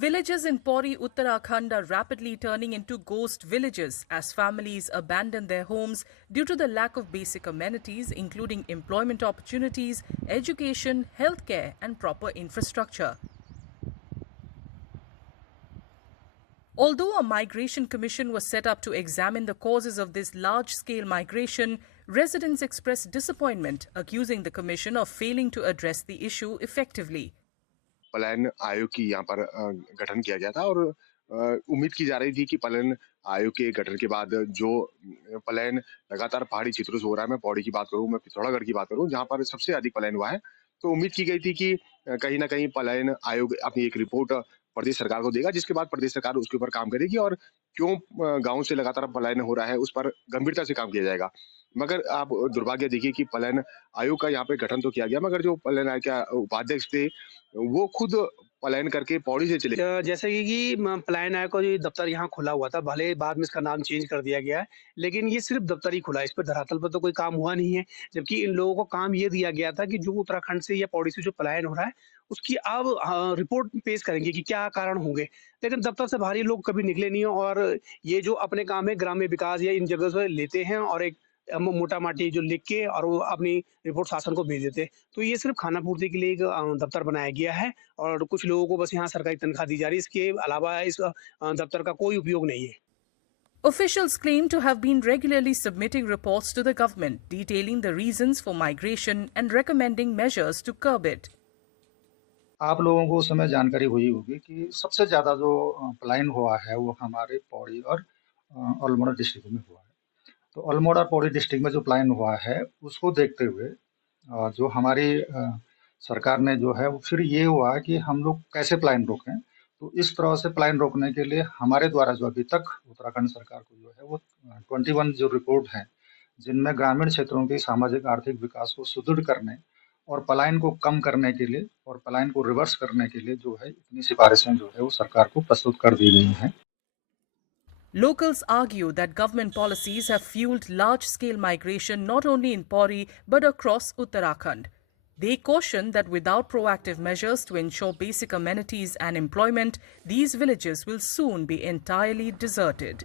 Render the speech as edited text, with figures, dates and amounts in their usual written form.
Villages in Pauri, Uttarakhand are rapidly turning into ghost villages as families abandon their homes due to the lack of basic amenities including employment opportunities, education, healthcare and proper infrastructure. Although a migration commission was set up to examine the causes of this large-scale migration, residents expressed disappointment, accusing the commission of failing to address the issue effectively. पलायन आयोग की यहाँ पर गठन किया गया था और उम्मीद की जा रही थी कि पलायन आयोग के गठन के बाद जो पलायन लगातार पहाड़ी क्षेत्रों से हो रहा है, मैं पौड़ी की बात करूं, मैं पिथौरागढ़ की बात करूं, जहां पर सबसे अधिक पलायन हुआ है, तो उम्मीद की गई थी कि कहीं ना कहीं पलायन आयोग अपनी एक रिपोर्ट प्रदेश सरकार को देगा, जिसके बाद प्रदेश सरकार उसके ऊपर काम करेगी और क्यों गाँव से लगातार पलायन हो रहा है उस पर गंभीरता से काम किया जाएगा। मगर आप दुर्भाग्य देखिए कि पलायन आयोग का यहाँ पे गठन तो किया गया, मगर जो पलायन आयोग के उपाध्यक्ष थे वो खुद पलायन करके पौड़ी से चले। जैसे कि पलायन आयोग का जो दफ्तर यहाँ खुला हुआ था, भले बाद में इसका नाम चेंज कर दिया गया है, लेकिन ये सिर्फ दफ्तर ही खुला है, इस पे धरातल पर तो कोई काम हुआ नहीं है। जबकि इन लोगों को काम ये दिया गया था कि जो उत्तराखंड से या पौड़ी से जो पलायन हो रहा है, उसकी अब रिपोर्ट पेश करेंगे कि क्या कारण होंगे। लेकिन दफ्तर से बाहर ये लोग कभी निकले नहीं हैं और ये जो अपने काम है ग्राम्य विकास या इन जगह से लेते हैं और एक मोटा-माटी जो लिख के और वो अपनी रिपोर्ट शासन को भेज देते हैं। तो ये सिर्फ खाना पूर्ति के लिए एक दफ्तर बनाया गया है और कुछ लोगों को बस यहाँ सरकारी तनख्वाह दी जा रही है। इसके अलावा इस दफ्तर का कोई उपयोग नहीं है। Officials claim to have been regularly submitting reports to the government detailing the reasons for migration and recommending measures to curb it. आप लोगों को उस समय जानकारी हुई होगी कि सबसे ज़्यादा जो पलायन हुआ है वो हमारे पौड़ी और अल्मोड़ा डिस्ट्रिक्ट में हुआ है। तो अल्मोड़ा पौड़ी डिस्ट्रिक्ट में जो पलायन हुआ है उसको देखते हुए जो हमारी सरकार ने जो है वो फिर ये हुआ कि हम लोग कैसे पलायन रोकें। तो इस तरह से पलायन रोकने के लिए हमारे द्वारा जो अभी तक उत्तराखंड सरकार को जो है वो 21 जो रिपोर्ट हैं, जिनमें ग्रामीण क्षेत्रों के सामाजिक आर्थिक विकास को सुदृढ़ करने और पलायन को कम करने के लिए और पलायन को रिवर्स करने के लिए जो है इतनी सिफारिशें जो है वो सरकार को प्रस्तुत कर दी गई हैं। Locals argue that government policies have fueled large-scale migration not only in Pauri but across Uttarakhand. They caution that without proactive measures to ensure basic amenities and employment, these villages will soon be entirely deserted.